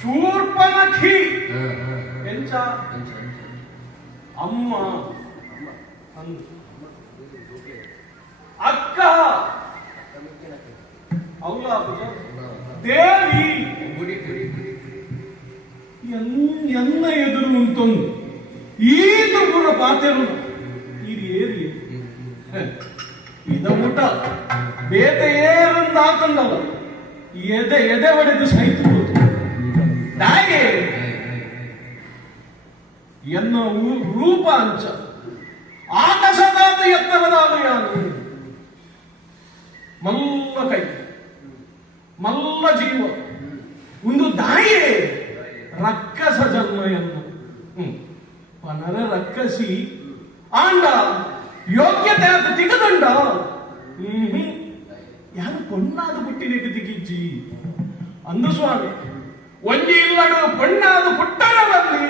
ಶೂರ್ಪನಖಿ ಎಂಚ ಅಮ್ಮ ಅಕ್ಕ ಅವಳ ದೇವಿ ಎನ್ನ ಎದುರು ಉಂಟೊಂದು ಈದು ಕೂಡ ಪಾತೆರು ಇದು ಏರಿ ಇದ ಊಟ ಬೇತೆ ಏರಂದ ಹಾಕಂದಲ್ಲ ಎದೆ ಹೊಡೆದು ಸಹಿತ ನಾಗೆ ಎನ್ನ ರೂಪ ಅಂಚ ಆಕಾಶದಾದ ಎತ್ತರದಾದ ಯಾನು ಮಲ್ಲ ಕೈ ಮಲ್ಲ ಜೀವ ಒಂದು ದಾಯೆ ರಕ್ಕಸ ಜನ್ಮ ಎನ್ನು ಪನರ ರಕ್ಕಸಿ ಆಂಡ ಯೋಗ್ಯತೆ ಅಂತ ತಿಗದಂಡ ಯಾರು ಪೊಣ್ಣಾದ ಪುಟ್ಟಿನಿಗೆ ತಿಗಿಜ್ಜಿ ಅಂದು ಸ್ವಾಮಿ ಒಂಜಿ ಇಲ್ಲಡು ಪಣ್ಣಾದ ಪುಟ್ಟರವಲ್ಲಿ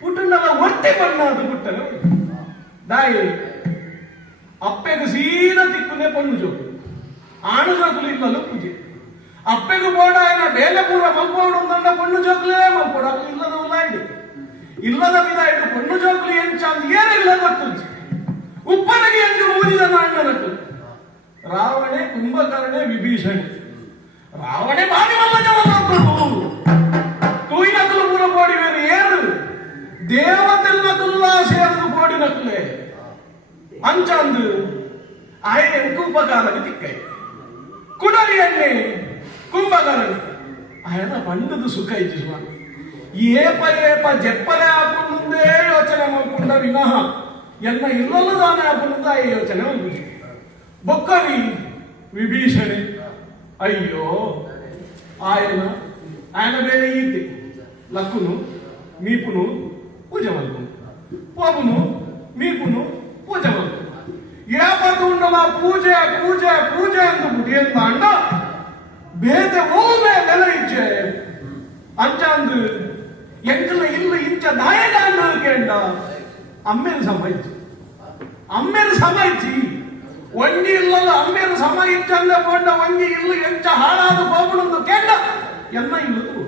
ಪುಟ್ಟನವ ಒತ್ತೆ ಪಣ್ಣಾದ ಪುಟ್ಟರ ದಾಯಿ ಅಪ್ಪೆಗೆ ಸೀದ ತಿಕ್ಕುನೆ ಪಣ್ಣು ಜೋಕು ಆಣು ಜೋಕುಲು ಇಲ್ಲಲು ಪೂಜೆ ಅಪ್ಪೆಗೂ ಬೋಡ ಏನ ಬೇಲೆ ಪೂರ ಮಲ್ಪೋಡು ಅಂದ ಪಣ್ಣು ಜೋಕುಲೇ ಮಲ್ಪೋಡ ಇಲ್ಲದ ಉಲ್ಲಾಯ್ಡು ಇಲ್ಲದ ಬಿದಾಯ್ಡು ಪಣ್ಣು ಜೋಕುಲು ಎಂಚ ಏನಿಲ್ಲ ಗೊತ್ತುಂಚಿ ಉಪ್ಪನಿಗೆ ಎಂದು ಊರಿದ ನಾಣ್ಣನಟ್ಟು ರಾವಣೆ ಕುಂಭಕರ್ಣೆ ವಿಭೀಷಣೆ ರಾವಣೆ ಬಾರಿ ಮಲ್ಲ ತೂಯಿನಕಲು ಮೂಲ ಕೋಡಿ ಬೇರೆ ಏರು ದೇವತೆಲ್ಲ ತುಲ್ಲಾ ಸೇರಿದು ಕೋಡಿನಕ್ಲೆ ಅಂಚಂದು ಆಯೆ ಕುಂಭಕಾರಕ್ಕೆ ತಿಕ್ಕೈ ಕುಡಲಿ ಎಣ್ಣೆ ಕುಂಭಕರ್ಣಿ ಆಯನ ಪಂಡದು ಸುಖ ಇತ್ತು ಸ್ವಾಮಿ ಏಪ ಜೆಪ್ಪಲೆ ಹಾಕೊಂಡೇ ಯೋಚನೆ ಮಾಡ್ಕೊಂಡ ವಿನಃ ಎನ್ನ ಇಲ್ಲಲ್ಲ ದಾನ ಹಾಕೊಂಡ ಯೋಚನೆ ಮಾಡ್ಬಿಟ್ಟು ಬೊಕ್ಕರಿ ವಿಭೀಷಣೆ ಅಯ್ಯೋ ఆయన ಬೇರೆ ಈತೆ ಲಕ್ಕುನು ಮೀಪುನು ಪೂಜೆ ಮಾಡ್ಕೊಂಡು ಪೋಬುನು ಮೀಪುನು ಪೂಜೆ ಮಾಡ್ಕೊಂಡು ಯಾಪತ್ತು ಉಂಡಲ ಪೂಜೆ ಪೂಜೆ ಪೂಜೆ ಅಂದ್ಬಿಟ್ಟು ಏನ್ ಮಾಡ ಬೇತೆ ಓಮೆ ನೆಲ ಇಚ್ಛೆ ಅಂಚಂದು ಎಂಕಲ ಇಲ್ಲ ಇಂಚ ನಾಯಕ ಕೇಂಡ ಅಮ್ಮೇನು ಸಮಾಯಿಸಿ ಒಂಜಿ ಇಲ್ಲಲ್ಲ ಅಮ್ಮೇನು ಸಮಾಯಿಚ್ಚಂದ ಕೊಂಡ ಒಂಜಿ ಇಲ್ಲ ಎಂಚ ಹಾಳಾದ ಹೋಗುಣಂದು ಕೇಂಡ ಎನ್ನ ಇಲ್ಲದು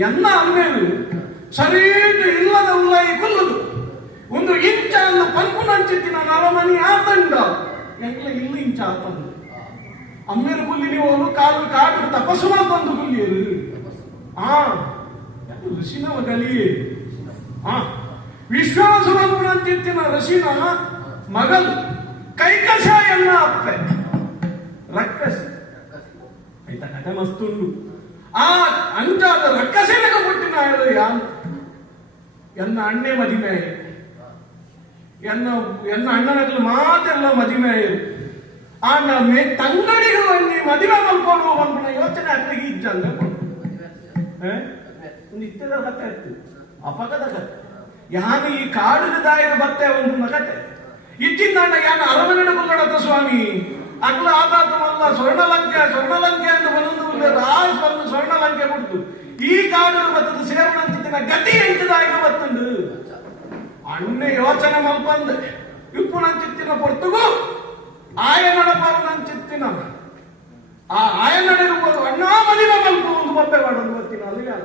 ಎನ್ನ ಅಮ್ಮೇನು ಸರೀದು ಇಲ್ಲದ ಉಲ್ಲಾಯಿ ಕೊಲ್ಲುದು ಒಂದು ಇಂಚ ಅಂದು ಪಂಪುನಂಚಿತ್ತಿನ ನರಮನಿ ಆತಂಡ ಎಂಕ್ಲ ಇಲ್ಲ ಇಂಚ ಆತಂದು ಅಮ್ಮೇನು ಕುಲ್ಲಿ ನೀವು ಕಾಲು ಕಾಡು ತಪಸ್ಸು ಮಾಡ್ತಂದು ಕುಲ್ಲಿಯರು ಋಷಿನವ ಕಲಿಯೇ ವಿಶ್ವಾಸವಂತನ ಋಷಿನ ಮಗಲ್ ಕೈಕಶ ಎನ್ನ ಅಪ್ಪೆ ರಕ್ಕಸ ಆಯ್ತಾ ಕಥೆ ಮಸ್ತುಂಡು ಆ ಅಂಚಾದ ರಕ್ಕಸೆನಗ ಪುಟ್ಟಿನ ಯಾನ್ ಎನ್ನ ಅಣ್ಣೆ ಮದಿಮೆ ಎನ್ನ ಅಣ್ಣನಗಳು ಮಾತೆಲ್ಲ ಮದಿಮೆ ಆ ಮೇ ತಂಗಡಿಗೂ ನೀ ಮದುವೆ ಮಲ್ಕೊಂಡು ಬಂದ್ಬಿಡ ಯೋಚನೆ ಅತ್ತಿಗೆ ಇಜ್ಜಲ್ಲ ಒಂದು ಇತ್ತದ ಕಥೆ ಇತ್ತು ಅಪಕದ ಕಥೆ ಯಾನು ಈ ಕಾಡಿನ ದಾಯದ ಬತ್ತೆ ಒಂದು ಕತೆ ಇಚ್ಚಿಂದ ಯಾನು ಅರಮನೆಡ ಕೊಲ್ಲಡತ ಸ್ವಾಮಿ ಅಗ್ಲ ಆತಾತಮಲ್ಲ ಸ್ವರ್ಣಲಂಕೆ ಅಂತ ಬಂದು ರಾಜ್ ಸ್ವರ್ಣಲಂಕೆ ಬಿಡ್ತು ಈ ಕಾಡು ಬತ್ತದು ಸೇರಣಂಚಿತ್ತಿನ ಗತಿ ಎಂಟದಾಯಕ ಬತ್ತುಂಡು ಅಣ್ಣೆ ಯೋಚನೆ ಮಲ್ಪಂದು ಇಪ್ಪುನಂಚಿತ್ತಿನ ಪೊರ್ತುಗು ಆಯನಡಪಾವನಂಚಿತ್ತಿನ ಆ ಆಯನಡಿರ್ಬೋದು ಅಣ್ಣ ಮದಿನ ಮಲ್ಪು ಒಂದು ಬಪ್ಪೆ ಮಾಡೋದು ಬರ್ತೀನಿ ಅಲ್ಲಿಗೆ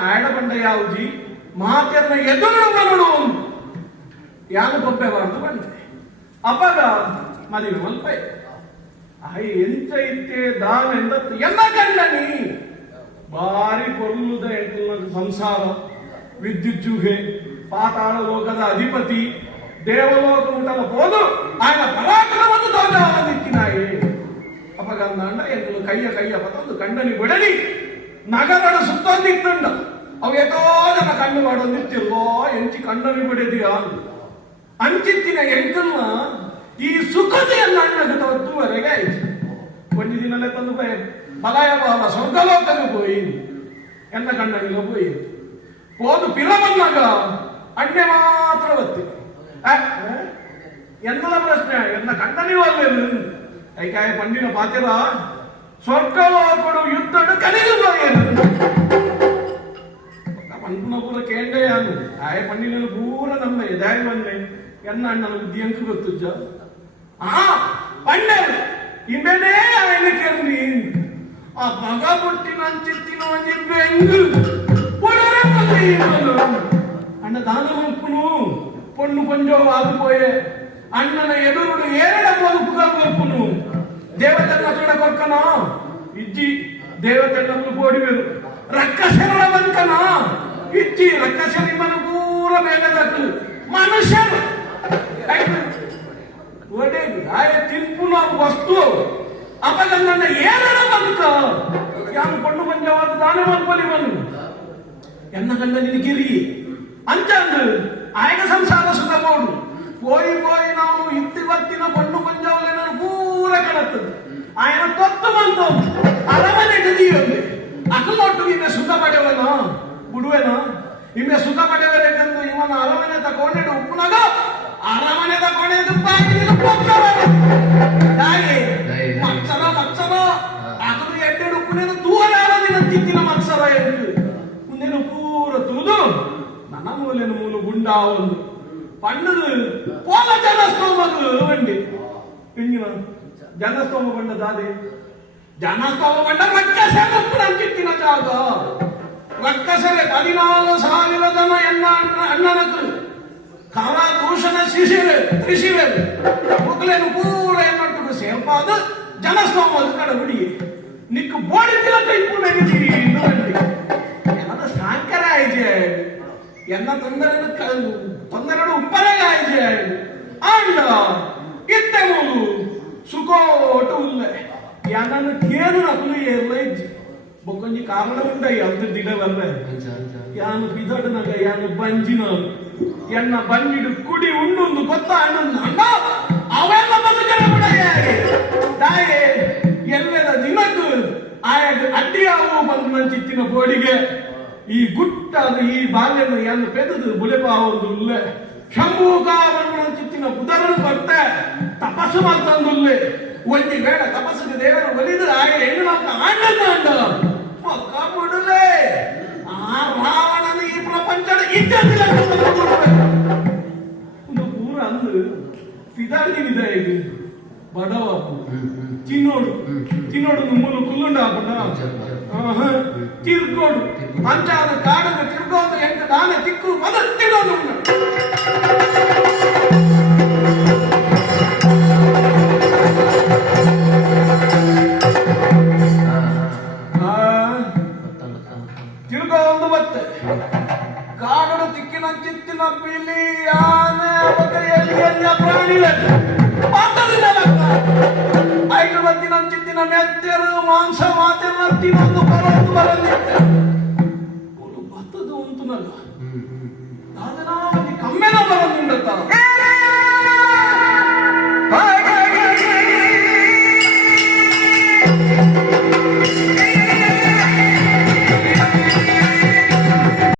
ಆಯನ ಬಂಡ ಯಾವುಜಿ ಮಾತೆಯನ್ನ ಎದುರು ನೋಡು ಯಾನು ಬೊಬ್ಬೆ ಬಾರ್ದು ಬಂದೆ ಅಪ್ಪಗ ಮದುವೆ ಮಲ್ಪೆ ಎಂತ ಇತ್ತೆ ದಾನ ಎಂದತ್ತು ಎಲ್ಲ ಕಂಡನಿ ಬಾರಿ ಕೊಲ್ಲುದ ಸಂಸಾರ ವಿದ್ಯುತ್ ಜೂಹೆ ಪಾತಾಳ ಲೋಕದ ಅಧಿಪತಿ ದೇವಲೋಕ ಊಟದ ಹೋದು ఆయన ಪರಾಕ್ರಮವನ್ನು ತೋಟ ಪತ್ತೊಂದು ಕಣ್ಣನಿ ಬಡಲಿ ನಗರದ ಸುತ್ತೊಂದಿತ್ತುಂಡ ಅವು ಎಷ್ಟೋ ಜನ ಕಣ್ಣು ಮಾಡೋದಿರ್ತಿಲ್ವೋ ಎಂಚಿ ಕಣ್ಣನಿ ಬಡಿದಿಯ ಅಂಚಿತ್ತಿನ ಎಂಕಲ್ನ ಈ ಸುಖತೆಯನ್ನ ಅಣ್ಣದ ಹೊತ್ತುವರೆಗೆ ಆಯ್ತು ಒಂದು ದಿನಲ್ಲೇ ತಂದು ಬಲಾಯ ಬಾಬಾ ಸ್ವರ್ಗಲೋಕಕ್ಕೆ ಹೋಯಿ ಎನ್ನ ಕಣ್ಣನಿಲ್ಲ ಹೋಯಿ ಹೋದು ಪಿರಮನ್ನಾಗ ಅಣ್ಣೆ ಮಾತ್ರ ಒತ್ತಿ ಎನ್ನದ ಪ್ರಶ್ನೆ ಎನ್ನ ಕಣ್ಣನಿಗೂ ಅಲ್ಲೇನು ಐಕಾಯ ಪಂಡಿನ ಪಾತಿರ ಸ್ವರ್ಗಲೋಕಡು ಯುದ್ಧಡು ಕಲಿದು ಏನು ಪಂಪುನ ಪೂರ ಕೇಂದ್ರೆಯಾನು ಆಯ ಪಂಡಿನ ಪೂರ ನಮ್ಮ ದಾಯ ಬಂದೆ ಎನ್ನ ಅಣ್ಣನ ಬುದ್ಧಿ ಅಂಕ ಗೊತ್ತುಜ್ಜ ಪಂಡೆ ಇಮೇನೇ ఆయన ಕೆರ್ನಿ ಆ ಮಗ ಪುಟ್ಟಿನ ಅಂಚಿತ್ತಿನ ಒಂಜಿ ಬೆಂಗು ಪುಡರೆ ಬಂದು ಅಣ್ಣ ದಾನ ಮಲ್ಪುನು ಪೊಣ್ಣು ಕೊಂಜೋ ಆಗುಪೋಯೆ ಅಣ್ಣನ ಎದುರುಡು ಏರಡ ಮಲ್ಪುಗಳು ಮಲ್ಪುನು ದೇವತೆಲ್ಲ ಚೂಡ ಕೊಕ್ಕನ ಇಜ್ಜಿ ದೇವತೆಲ್ಲೂ ಬೋಡಿವೆರು ರಕ್ಕಸರ ಬಂಕನ ಇಜ್ಜಿ ರಕ್ಕಸರಿ ಮನ ಪೂರ ಬೇಡದಕ್ಕು ಮನುಷ್ಯರು ಒಡೆದು ಆಯ ತಿನ್ಪುನ ವಸ್ತು ಅವಾಗ ನನ್ನ ಏರಡ ಬಂಕ ಯಾನು ಕೊಂಡು ಪಂಚವಾದ ದಾನ ಮಲ್ಪಲಿ ಬನ್ನು ಎನ್ನ ಗಂಡ ನಿನಗಿರಿ ಅಂಚಂದು ಆಯ್ನ ಸಂಸಾರ ಸುಖ ಬೋಡು ಹೋಯಿ ಹೋಯಿ ನಾವು ಇತ್ತಿವತ್ತಿನ ಪಣ್ಣು ಪಂಜಾವಲೇನ ಪೂರ ಕಳತ್ತದು ఆయన ತೊತ್ತು ಬಂತು ಅರಮನೆ ಗದಿಯಲ್ಲಿ ಅಕಲೊಟ್ಟು ಇನ್ನ ಸುಖ ಪಡೆಯವನ ಬಿಡುವೆನ ಇನ್ನ ಸುಖ ಪಡೆಯವರೆಂದು ಇವನ ಅರಮನೆ ತಗೊಂಡಿಡು ಉಪ್ಪುನಾಗ ಅರಮನೆ ತಗೊಂಡಿದ್ದು ಮತ್ಸರ ಮತ್ಸರ ಅಕಲು ಎಡ್ಡೆಡು ಉಪ್ಪುನೇನು ದೂರ ದಿನ ತಿತ್ತಿನ ಮತ್ಸರ ಎಂದು ಮುಂದೇನು ಪೂರ ತುಳಿದು ನನ್ನ ಮೂಲೆನು ಮೂಲು ಗುಂಡ ಒಂದು ಪಣ್ಣದು ಪೋಲ ಜನಸ್ತೋಮದು ಬಂಡಿ ಹಿಂಗಿನ ಜನಸ್ತೋಮ ಬಂಡ ದಾದೆ ಜನಸ್ತೋಮ ಬಂಡ ರಕ್ಕಸರ ಅಂಚಿತ್ತಿನ ಜಾಗ ರಕ್ಕಸರೆ 14,000 ಜನ ಎನ್ನ ಅಣ್ಣನದು ಕರ ದೂಷಣ ಶಿಶಿರೆ ತ್ರಿಶಿರೆ ಮುಗ್ಲೇನು ಪೂರ ಎನ್ನಟ್ಟು ಸೇರ್ಪಾದು ಜನಸ್ತೋಮದು ಕಡ ಬಿಡಿ ನಿಕ್ಕು ಬೋಡಿ ತಿಲಕ ಇಪ್ಪು ನೆಗದಿ ಇನ್ನು ಬಂಡಿ ಎನ್ನದ ಸಾಂಕರ ಆಯ್ಜೆ ಎನ್ನ ತೊಂದರೆಗಳು ಉಪ್ಪರೆಗೆ ಆಯ್ಜೆ ಅಂಡ ಇತ್ತೆ ಮೂಲು ಸುಕೋಟ ಉಲ್ಲೆ ಯಾನನ್ನು ಕೇಳು ನಕಲು ಏರ್ಲ ಇಜ್ಜಿ ಬೊಕ್ಕೊಂಜಿ ಕಾರಣವಿಂದ ಅಂತ ದಿನ ಬರ್ರೆ ಯಾನು ಬಿದಡನಗ ಯಾನು ಬಂಜಿನ ಎನ್ನ ಬಂಜಿಡು ಕುಡಿ ಉಣ್ಣೊಂದು ಗೊತ್ತ ಅಣ್ಣ ಅವೆಲ್ಲ ಬದುಕರ ಬಿಡಯಾಗೆ ದಾಯೆ ಎಲ್ಲದ ದಿನಕ್ಕೂ ಆಯಾಗ ಅಡ್ಡಿಯಾವು ಬಂದು ಮಂಚಿತ್ತಿನ ಬೋಡಿಗೆ ಈ ಗುಟ್ಟಾದ ಈ ಬಾಲ್ಯನ ಯಾನು ಪೆದದು ಬುಲೆಪಾವೊಂದು ಉಲ್ಲೆ ಶಂಭೂಕಾವಣ್ಣ ಬುಧರನ್ನು ಬರ್ತೆ ತಪಸ್ಸು ಮಾಡ್ತಂದುಲ್ಲೆ ಒಂದಿ ಬೇಡ ತಪಸ್ಸಿಗೆ ದೇವರು ಒಲಿದು ಆಗ ಹೆಣ್ಣು ನಾವು ಆಂಡ ಪಕ್ಕ ಬಿಡಲೆ ಆ ರಾವಣನ ಈ ಪ್ರಪಂಚದ ಇಜ್ಜತ್ತಿಲ್ಲ ಒಂದು ಪೂರ ಅಂದು ಫಿದಾಡಿ ವಿಧ ಇದು ಬಡವ ತಿನ್ನೋಡು ಮೂಲು ಕುಲ್ಲುಂಡ ತಿರ್ಗೋಡು ಅಂಚಾದ ಕಾಡನ್ನು ತಿರ್ಗೋದು ಎಂಟು ದಾನ ತಿಕ್ಕು ಮದತ್ತಿರೋದು ತಿರ್ಗೋ ಒಂದು ಮತ್ತೆ ಕಾಡನ್ನು ತಿಕ್ಕಿನ ಚಿತ್ತಿನ ಪಿಲಿ ಆನೆ ಬಗೆಯಲ್ಲಿ ಪ್ರಾಣಿಗಳು ಐದು ಬತ್ತಿನ ಚಿತ್ತಿನ ನೆತ್ತೆರು ಮಾಂಸ ಮಾತೆಲ್ಲ ತಿನ್ನೊಂದು ಬರೋದು ಬರಲಿತ್ತೆ ಭತ್ತದ ಉಂಟು ನಲ್ಲ ಅದನ್ನ ಕಮ್ಮೆನ ಬರೋದುಂಡತ್ತ